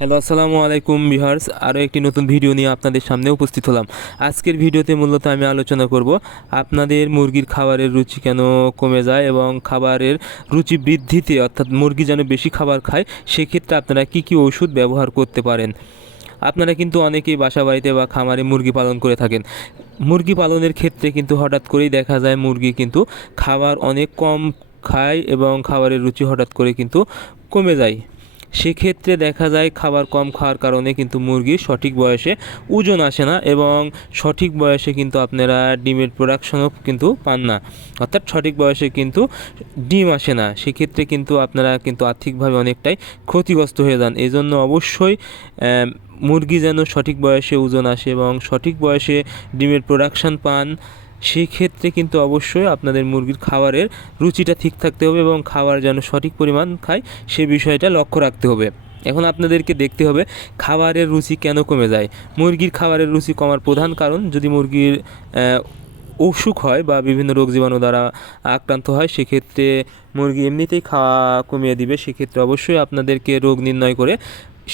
Hello, আসসালামু আলাইকুম বিহার্স আরও একটি নতুন ভিডিও নিয়ে আপনাদের সামনে উপস্থিত হলাম। আজকের ভিডিওতে মূলত আমি আলোচনা করব আপনাদের মুরগির খাবারের রুচি কেন কমে যায় এবং খাবারের রুচি বৃদ্ধিতে, অর্থাৎ মুরগি যেন বেশি খাবার খায়, সেক্ষেত্রে আপনারা কী কী ওষুধ ব্যবহার করতে পারেন? আপনারা কিন্তু অনেকেই বাসা বাড়িতে বা খামারে মুরগি পালন করে থাকেন। মুরগি পালনের ক্ষেত্রে কিন্তু হঠাৎ করেই দেখা যায় মুরগি কিন্তু খাবার অনেক কম খায় এবং খাবারের রুচি হঠাৎ করে কিন্তু কমে যায়। সেক্ষেত্রে দেখা যায় খাবার কম খাওয়ার কারণে কিন্তু মুরগির সঠিক বয়সে ওজন আসে না এবং সঠিক বয়সে কিন্তু আপনারা ডিমের প্রোডাকশনও কিন্তু পান না। অর্থাৎ সঠিক বয়সে কিন্তু ডিম আসে না। সেক্ষেত্রে কিন্তু আপনারা কিন্তু আর্থিকভাবে অনেকটাই ক্ষতিগ্রস্ত হয়ে যান। এই জন্য অবশ্যই মুরগি যেন সঠিক বয়সে ওজন আসে এবং সঠিক বয়সে ডিমের প্রোডাকশন পান। সেই ক্ষেত্রে কিন্তু অবশ্যই আপনাদের মুরগির খাবারের রুচিটা ঠিক থাকতে হবে এবং খাবার যেন সঠিক পরিমাণ খায়, সে বিষয়টা লক্ষ্য রাখতে হবে। এখন আপনাদেরকে দেখতে হবে খাবারের রুচি কেন কমে যায়। মুরগির খাবারের রুচি কমার প্রধান কারণ যদি মুরগির অসুখ হয় বা বিভিন্ন রোগ জীবাণু দ্বারা আক্রান্ত হয়, সেক্ষেত্রে মুরগি এমনিতেই খাওয়া কমিয়ে দিবে। সেক্ষেত্রে অবশ্যই আপনাদেরকে রোগ নির্ণয় করে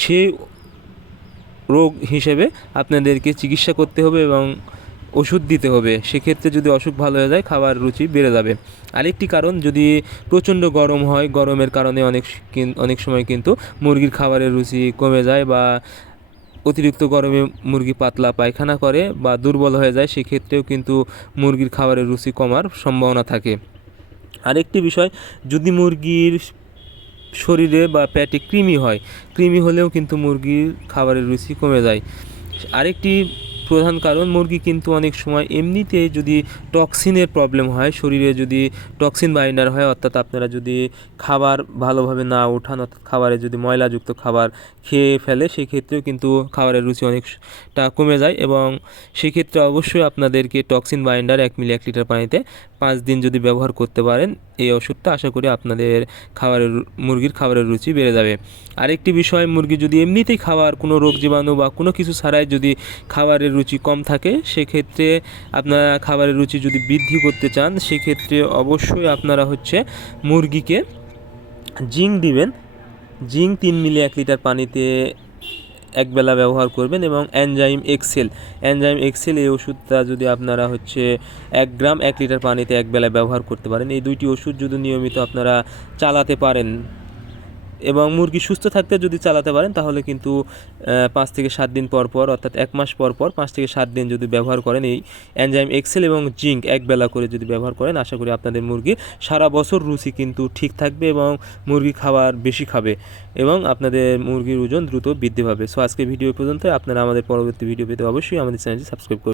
সেই রোগ হিসেবে আপনাদেরকে চিকিৎসা করতে হবে এবং ওষুধ দিতে হবে। সেক্ষেত্রে যদি অসুখ ভালো হয়ে যায়, খাবার রুচি বেড়ে যাবে। আরেকটি কারণ, যদি প্রচণ্ড গরম হয়, গরমের কারণে অনেক অনেক সময় কিন্তু মুরগির খাবারের রুচি কমে যায় বা অতিরিক্ত গরমে মুরগি পাতলা পায়খানা করে বা দুর্বল হয়ে যায়, সেক্ষেত্রেও কিন্তু মুরগির খাবারের রুচি কমার সম্ভাবনা থাকে। আরেকটি বিষয়, যদি মুরগির শরীরে বা পেটে কৃমি হয়, কৃমি হলেও কিন্তু মুরগির খাবারের রুচি কমে যায়। আরেকটি প্রধান কারণ, মুরগি কিন্তু অনেক সময় এমনিতে যদি টক্সিনের প্রবলেম হয়, শরীরে যদি টক্সিন বাইন্ডার হয়, অর্থাৎ আপনারা যদি খাবার ভালোভাবে না ওঠান অর্থাৎ খাবারে যদি ময়লাযুক্ত খাবার খেয়ে ফেলে, সেক্ষেত্রেও কিন্তু খাবারের রুচি অনেকটা কমে যায় এবং সেক্ষেত্রে অবশ্যই আপনাদেরকে টক্সিন বাইন্ডার এক মিলি এক লিটার পানিতে পাঁচ দিন যদি ব্যবহার করতে পারেন, এই ওষুধটা আশা করি আপনাদের খাবারের মুরগির খাবারের রুচি বেড়ে যাবে। আরেকটি বিষয়, মুরগি যদি এমনিতেই খাবার কোনো রোগ জীবাণু বা কোনো কিছু ছাড়াই যদি খাবারের রুচি কম থাকে, সেক্ষেত্রে আপনারা খাবারের রুচি যদি বৃদ্ধি করতে চান, সেক্ষেত্রে অবশ্যই আপনারা হচ্ছে মুরগিকে জিঙ্ক দিবেন। জিঙ্ক তিন মিলি এক লিটার পানিতে একবেলা ব্যবহার করবেন এবং অ্যানজাইম এক্সেল। অ্যানজাইম এক্সেল এই ওষুধটা যদি আপনারা হচ্ছে এক গ্রাম এক লিটার পানিতে একবেলা ব্যবহার করতে পারেন, এই দুইটি ওষুধ যদি নিয়মিত আপনারা চালাতে পারেন এবং মুরগি সুস্থ থাকতে যদি চালাতে পারেন, তাহলে কিন্তু পাঁচ থেকে সাত দিন পর পর, অর্থাৎ এক মাস পর পর পাঁচ থেকে সাত দিন যদি ব্যবহার করেন, এই অ্যানজাইম এক্সেল এবং জিঙ্ক এক বেলা করে যদি ব্যবহার করেন, আশা করি আপনাদের মুরগি সারা বছর রুচি কিন্তু ঠিক থাকবে এবং মুরগি খাবার বেশি খাবে এবং আপনাদের মুরগির ওজন দ্রুত বৃদ্ধি পাবে। সো আজকে ভিডিও পর্যন্ত আপনারা আমাদের পরবর্তী ভিডিও পেতে অবশ্যই আমাদের চ্যানেলটি সাবস্ক্রাইব করুন।